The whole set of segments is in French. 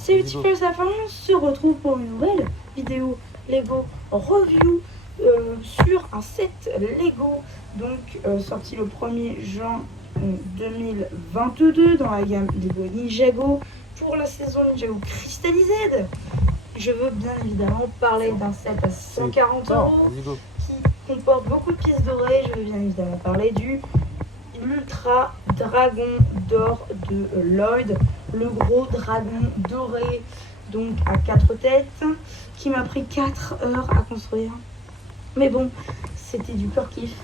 C'est petit peu ça, on se retrouve pour une nouvelle vidéo Lego review sur un set Lego, donc sorti le 1er juin 2022 dans la gamme Lego Ninjago pour la saison Ninjago Crystalized. Je veux bien évidemment parler d'un set à 140 € qui comporte beaucoup de pièces dorées. Je veux bien évidemment parler du Ultra Dragon d'or de Lloyd, le gros dragon doré, donc à 4 têtes, qui m'a pris 4 heures à construire. Mais bon, c'était du pur kiff.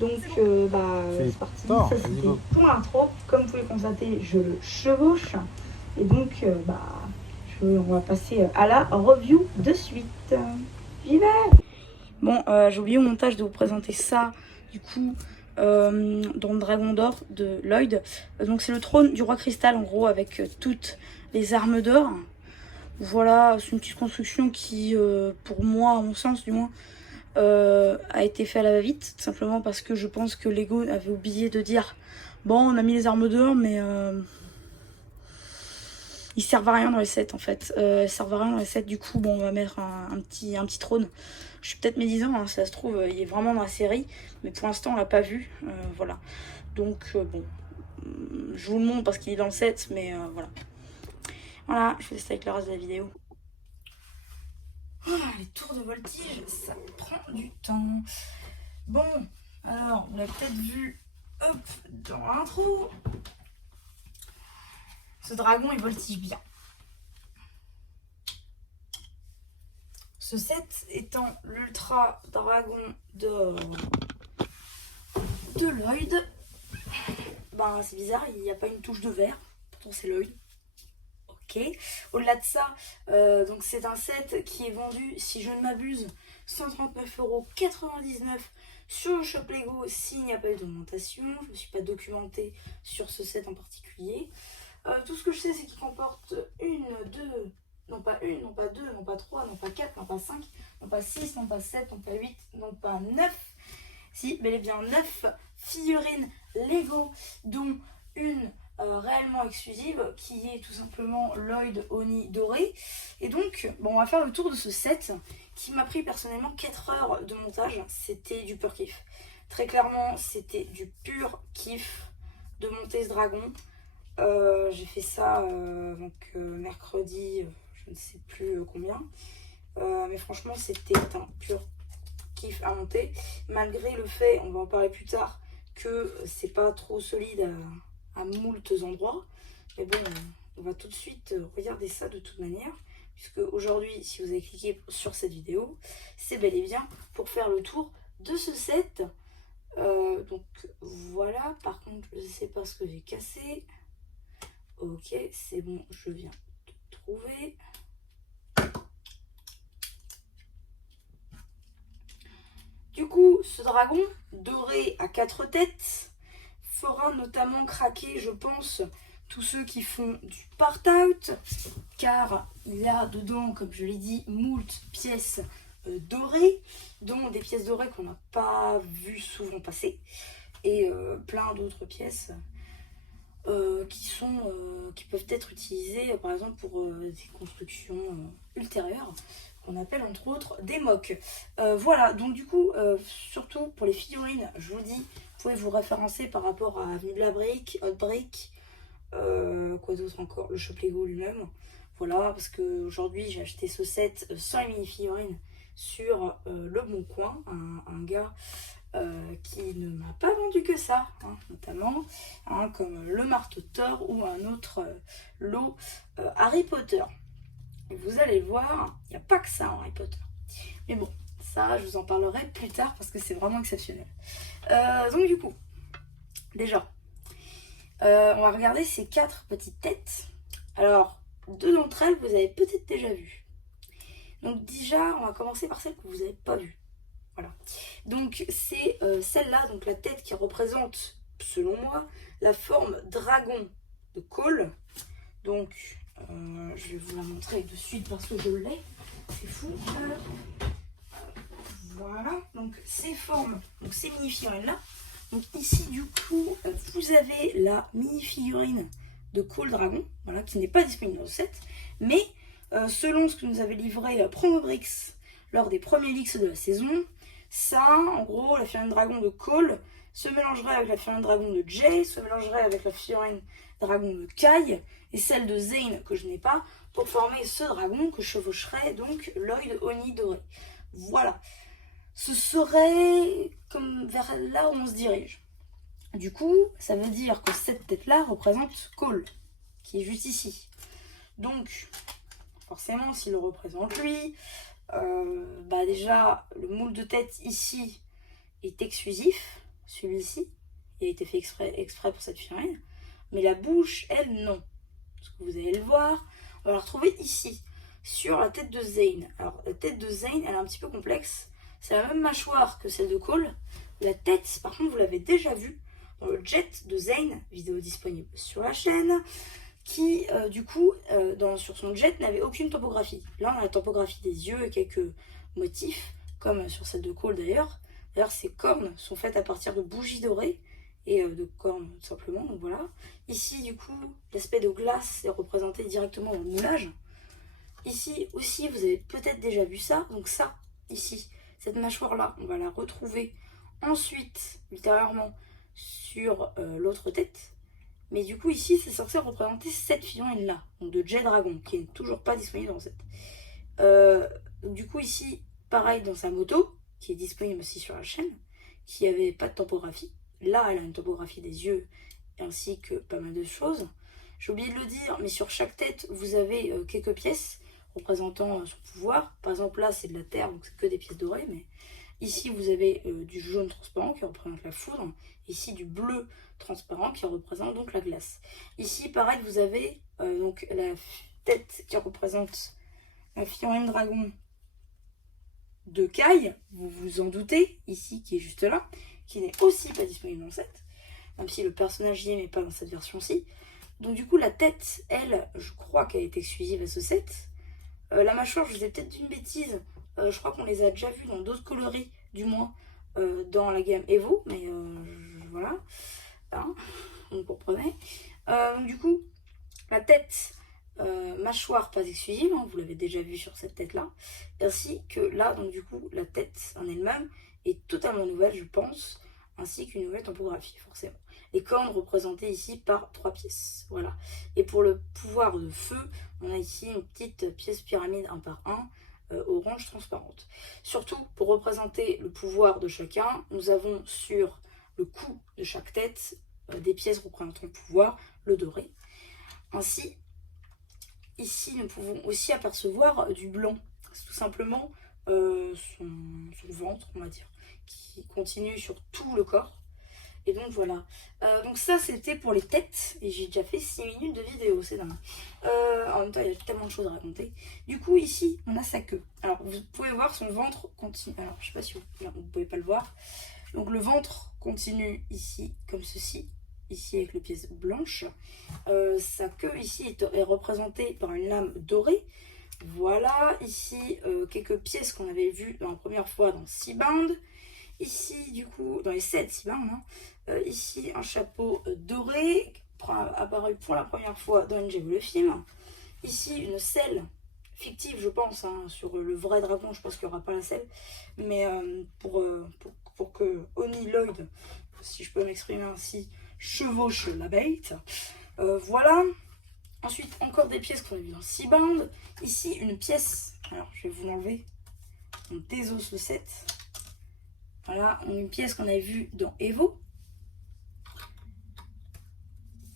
Donc c'est parti, ça c'était pour l'intro. Comme vous pouvez le constater, je le chevauche. Et donc on va passer à la review de suite. J'y vais. Bon, j'ai oublié au montage de vous présenter ça, du coup, dans le Dragon d'or de Lloyd. Donc c'est le trône du roi cristal, en gros, avec toutes les armes d'or. Voilà, c'est une petite construction qui, pour moi, à mon sens du moins, a été fait à la va-vite, tout simplement parce que je pense que Lego avait oublié de dire bon, on a mis les armes d'or, mais ils servent à rien dans les sets en fait. Ils servent à rien dans les sets, du coup, bon, on va mettre un petit trône. Je suis peut-être médisant, hein, ça se trouve, il est vraiment dans la série, mais pour l'instant, on l'a pas vu. Voilà. Donc, bon, je vous le montre parce qu'il est dans le set, mais voilà. Voilà, je fais ça avec le reste de la vidéo. Ah, les tours de voltige, ça prend du temps. Bon, alors, on l'a peut-être vu, hop, dans l'intro. Ce dragon, il voltige bien. Ce set étant l'Ultra Dragon d'or de Lloyd. Ben, c'est bizarre, il n'y a pas une touche de vert. Pourtant, c'est Lloyd. Ok. Au-delà de ça, donc c'est un set qui est vendu, si je ne m'abuse, 139,99 € sur le shop Lego s'il n'y a pas eu d'augmentation. Je ne me suis pas documentée sur ce set en particulier. Tout ce que je sais, c'est qu'il comporte non pas une, non pas deux, non pas trois, non pas quatre, non pas 5, non pas 6, non pas 7, non pas 8, non pas 9. Si, bel et bien 9 figurines Lego, dont une réellement exclusive, qui est tout simplement Lloyd Oni doré. Et donc, bon, on va faire le tour de ce set, qui m'a pris personnellement 4 heures de montage. C'était du pur kiff. Très clairement, c'était du pur kiff de monter ce dragon. J'ai fait ça mercredi, je ne sais plus combien, mais franchement c'était un pur kiff à monter, malgré le fait, on va en parler plus tard, que c'est pas trop solide à moult endroits. Mais bon, on va tout de suite regarder ça de toute manière, puisque aujourd'hui, si vous avez cliqué sur cette vidéo, c'est bel et bien pour faire le tour de ce set. Donc voilà, par contre je ne sais pas ce que j'ai cassé. Ok, c'est bon, je viens de trouver. Du coup, ce dragon doré à 4 têtes fera notamment craquer, je pense, tous ceux qui font du part-out, car il y a dedans, comme je l'ai dit, moult pièces dorées, dont des pièces dorées qu'on n'a pas vu souvent passer, et plein d'autres pièces qui peuvent être utilisées par exemple pour des constructions ultérieures qu'on appelle entre autres des mocs. Voilà, donc du coup surtout pour les figurines, je vous dis, vous pouvez vous référencer par rapport à Avenue de la Brique, Hot Brick, quoi d'autre encore, le shop Lego lui-même. Voilà, parce que aujourd'hui j'ai acheté ce set sans les mini-figurines sur Le Bon Coin, un gars qui ne m'a pas vendu que ça, hein, notamment comme le marteau de Thor ou un autre lot Harry Potter. Et vous allez voir, il n'y a pas que ça en Harry Potter. Mais bon, ça je vous en parlerai plus tard parce que c'est vraiment exceptionnel. Donc du coup, déjà, on va regarder ces 4 petites têtes. Alors, 2 d'entre elles, vous avez peut-être déjà vu. Donc déjà, on va commencer par celle que vous n'avez pas vue. Voilà. Donc c'est celle-là, donc la tête qui représente, selon moi, la forme dragon de Cole. Donc je vais vous la montrer de suite parce que je l'ai. C'est fou. Voilà. Donc ces formes, donc ces mini-figurines là. Donc ici du coup, vous avez la mini-figurine de Call Dragon, voilà, qui n'est pas disponible dans ce set, mais selon ce que nous avait livré Promobrix lors des premiers leaks de la saison, ça, en gros, la figurine dragon de Call se mélangerait avec la figurine dragon de Jay, se mélangerait avec la figurine dragon de Kai, et celle de Zane, que je n'ai pas, pour former ce dragon que chevaucherait donc Lloyd Oni doré. Voilà. Ce serait comme vers là où on se dirige. Du coup, ça veut dire que cette tête-là représente Cole, qui est juste ici. Donc, forcément, s'il le représente lui, déjà, le moule de tête ici est exclusif, celui-ci, il a été fait exprès pour cette figurine, mais la bouche, elle, non. Parce que vous allez le voir, on va la retrouver ici, sur la tête de Zane. Alors, la tête de Zane, elle est un petit peu complexe, c'est la même mâchoire que celle de Cole. La tête, par contre, vous l'avez déjà vue dans le jet de Zane, vidéo disponible sur la chaîne, qui, sur son jet, n'avait aucune topographie. Là, on a la topographie des yeux et quelques motifs, comme sur celle de Cole d'ailleurs. D'ailleurs, ces cornes sont faites à partir de bougies dorées et de cornes, tout simplement. Donc voilà. Ici, du coup, l'aspect de glace est représenté directement dans le moulage. Ici aussi, vous avez peut-être déjà vu ça. Donc ça, ici, cette mâchoire-là, on va la retrouver ensuite, ultérieurement, sur l'autre tête. Mais du coup, ici, c'est censé représenter cette figurine-là, donc de Jay Dragon, qui n'est toujours pas disponible dans cette. Du coup, ici, pareil dans sa moto, qui est disponible aussi sur la chaîne, qui n'avait pas de topographie. Là, elle a une topographie des yeux, ainsi que pas mal de choses. J'ai oublié de le dire, mais sur chaque tête, vous avez quelques pièces représentant son pouvoir. Par exemple, là, c'est de la terre, donc c'est que des pièces dorées, mais ici, vous avez du jaune transparent qui représente la foudre. Ici, du bleu transparent qui représente donc la glace. Ici, pareil, vous avez donc la tête qui représente la figurine dragon de Kai, vous vous en doutez, ici, qui est juste là, qui n'est aussi pas disponible dans le set, même si le personnage y est, mais pas dans cette version-ci. Donc du coup, la tête, elle, je crois qu'elle est exclusive à ce set. La mâchoire, je vous ai peut-être dit une bêtise, je crois qu'on les a déjà vus dans d'autres coloris, du moins, dans la gamme Evo, mais voilà, hein, vous comprenez. Du coup, la tête, mâchoire pas exclusive, hein, vous l'avez déjà vu sur cette tête-là, ainsi que là, donc du coup, la tête en elle-même est totalement nouvelle, je pense, ainsi qu'une nouvelle topographie, forcément. Les cornes représentées ici par 3 pièces, voilà. Et pour le pouvoir de feu, on a ici une petite pièce pyramide 1 par 1, orange transparente. Surtout, pour représenter le pouvoir de chacun, nous avons sur le cou de chaque tête des pièces représentant le pouvoir, le doré. Ainsi, ici, nous pouvons aussi apercevoir du blanc. C'est tout simplement son ventre, on va dire, qui continue sur tout le corps. Et donc voilà. Donc ça, c'était pour les têtes. Et j'ai déjà fait 6 minutes de vidéo, c'est dingue. En même temps, il y a tellement de choses à raconter. Du coup, ici, on a sa queue. Alors, vous pouvez voir son ventre continue. Alors, je sais pas si vous pouvez pas le voir. Donc, le ventre continue ici, comme ceci. Ici, avec les pièces blanches. Sa queue, ici, est représentée par une lame dorée. Voilà. Ici, quelques pièces qu'on avait vues la première fois dans Seabound. Ici, du coup, dans les 7 Seabound, hein, ici, un chapeau doré, apparu pour la première fois dans NGV le film. Ici, une selle fictive, je pense, hein, sur le vrai dragon, je pense qu'il n'y aura pas la selle. Mais pour que Oni Lloyd, si je peux m'exprimer ainsi, chevauche la bête. Voilà. Ensuite, encore des pièces qu'on a vues dans Seabound. Ici, une pièce, alors je vais vous l'enlever, on désosse le set. Voilà, une pièce qu'on avait vue dans Evo.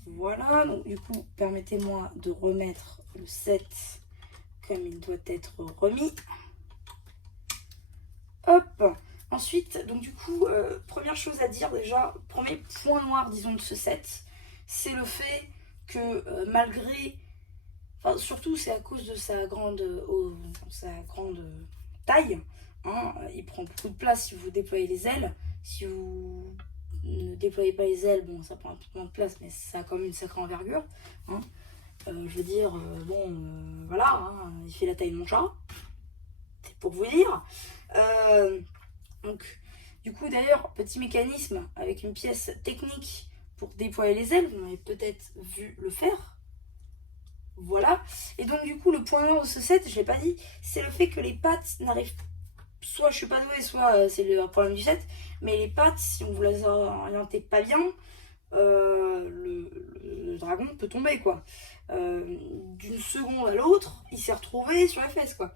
Voilà, donc du coup, permettez-moi de remettre le set comme il doit être remis. Hop. Ensuite, donc du coup, première chose à dire déjà, premier point noir, disons, de ce set, c'est le fait que malgré... Enfin, surtout, c'est à cause de sa grande taille. Hein, il prend beaucoup de place si vous déployez les ailes. Si vous ne déployez pas les ailes, bon, ça prend un peu moins de place, mais ça a quand même une sacrée envergure. Hein. Je veux dire, voilà, hein, il fait la taille de mon chat. C'est pour vous dire. Donc, du coup, d'ailleurs, petit mécanisme avec une pièce technique pour déployer les ailes. Vous m'avez peut-être vu le faire. Voilà. Et donc du coup, le point noir de ce set, je l'ai pas dit, c'est le fait que les pattes n'arrivent, soit je suis pas douée, soit c'est le problème du set, mais les pattes, si on vous les orientez pas bien, le dragon peut tomber quoi. D'une seconde à l'autre, il s'est retrouvé sur les fesses quoi.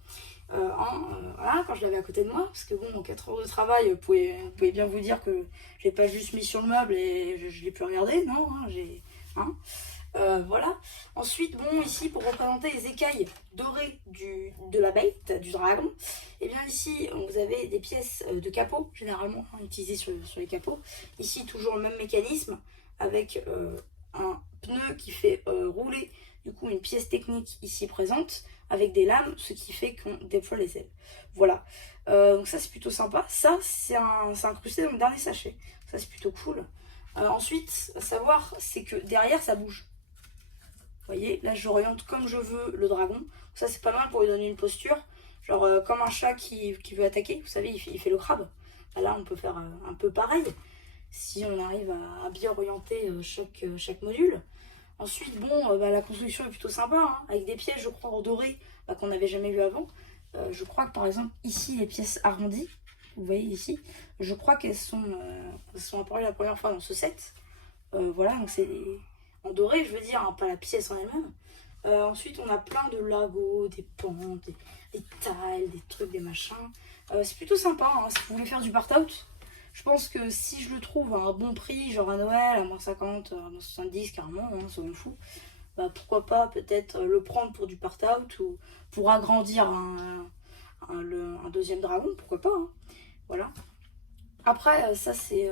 Voilà, quand je l'avais à côté de moi, parce que bon, en 4 heures de travail, vous pouvez bien vous dire que j'ai pas juste mis sur le meuble et je l'ai plus regardé, non, hein, hein. Voilà. Ensuite, bon, ici, pour représenter les écailles dorées de la bête, du dragon, et bien ici, vous avez des pièces de capot, généralement hein, utilisées sur les capots. Ici, toujours le même mécanisme, avec un pneu qui fait rouler, du coup, une pièce technique ici présente, avec des lames, ce qui fait qu'on déploie les ailes. Voilà. Donc ça, c'est plutôt sympa. Ça, c'est incrusté dans le dernier sachet. Ça, c'est plutôt cool. Ensuite, à savoir, c'est que derrière, ça bouge. Vous voyez, là j'oriente comme je veux le dragon. Ça c'est pas mal pour lui donner une posture. Genre comme un chat qui veut attaquer. Vous savez, il fait le crabe. Là on peut faire un peu pareil. Si on arrive à bien orienter chaque module. Ensuite, bon, la construction est plutôt sympa. Hein, avec des pièces, je crois, en doré qu'on n'avait jamais vu avant. Je crois que par exemple, ici, les pièces arrondies. Vous voyez ici. Je crois qu'elles sont apparues la première fois dans ce set. Voilà, donc c'est en doré, je veux dire, hein, pas la pièce en elle-même. Ensuite, on a plein de lagos, des pentes, des tiles, des trucs, des machins. C'est plutôt sympa, hein, si vous voulez faire du part-out. Je pense que si je le trouve à un bon prix, genre à Noël, à moins 50, à moins 70 carrément, hein, soyons fous, bah pourquoi pas peut-être le prendre pour du part-out ou pour agrandir un deuxième dragon, pourquoi pas, hein. Voilà. Après, ça c'est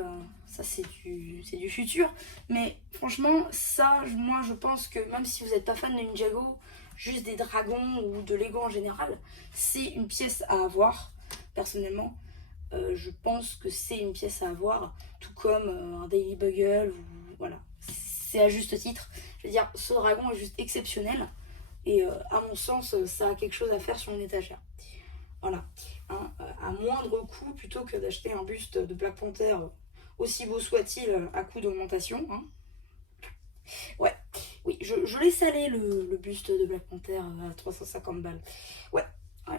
du futur. Mais franchement, ça, moi je pense que même si vous n'êtes pas fan de Ninjago, juste des dragons ou de Lego en général, c'est une pièce à avoir. Personnellement, je pense que c'est une pièce à avoir, tout comme un Daily Bugle. Voilà, c'est à juste titre. Je veux dire, ce dragon est juste exceptionnel. Et à mon sens, ça a quelque chose à faire sur une étagère. Voilà, hein, à moindre coût plutôt que d'acheter un buste de Black Panther, aussi beau soit-il, à coût d'augmentation. Hein. Ouais, oui, je l'ai salé le buste de Black Panther à 350 balles. Ouais,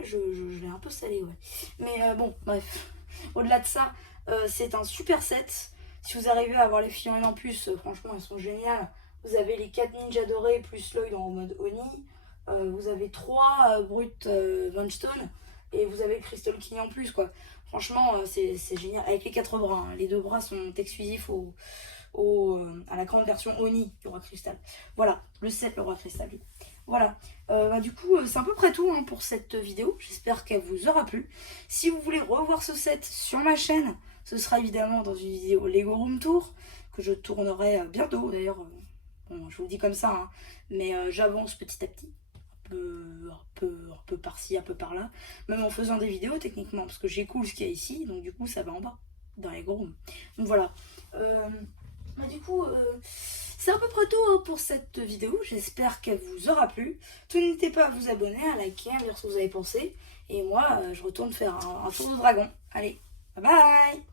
je l'ai un peu salé, ouais. Mais bon, bref, au-delà de ça, c'est un super set. Si vous arrivez à avoir les figurines en plus, franchement, elles sont géniales. Vous avez les 4 ninjas dorés plus Lloyd en mode Oni. Vous avez 3 Brut Von Stone. Et vous avez le Crystal King en plus, quoi. Franchement, c'est génial. Avec les 4 bras. Hein. Les 2 bras sont exclusifs à la grande version Oni du Roi Cristal. Voilà, le set, le Roi Cristal. Voilà. Du coup, c'est à peu près tout hein, pour cette vidéo. J'espère qu'elle vous aura plu. Si vous voulez revoir ce set sur ma chaîne, ce sera évidemment dans une vidéo Lego Room Tour, que je tournerai bientôt. D'ailleurs, bon, je vous le dis comme ça, hein, mais j'avance petit à petit. Un peu par-ci, un peu par-là, même en faisant des vidéos techniquement, parce que j'écoute ce qu'il y a ici, donc du coup ça va en bas, dans les gros. Donc voilà. Du coup, c'est à peu près tout hein, pour cette vidéo, j'espère qu'elle vous aura plu. N'hésitez pas à vous abonner, à liker, à me dire ce que vous avez pensé, et moi je retourne faire un tour de dragon. Allez, bye bye.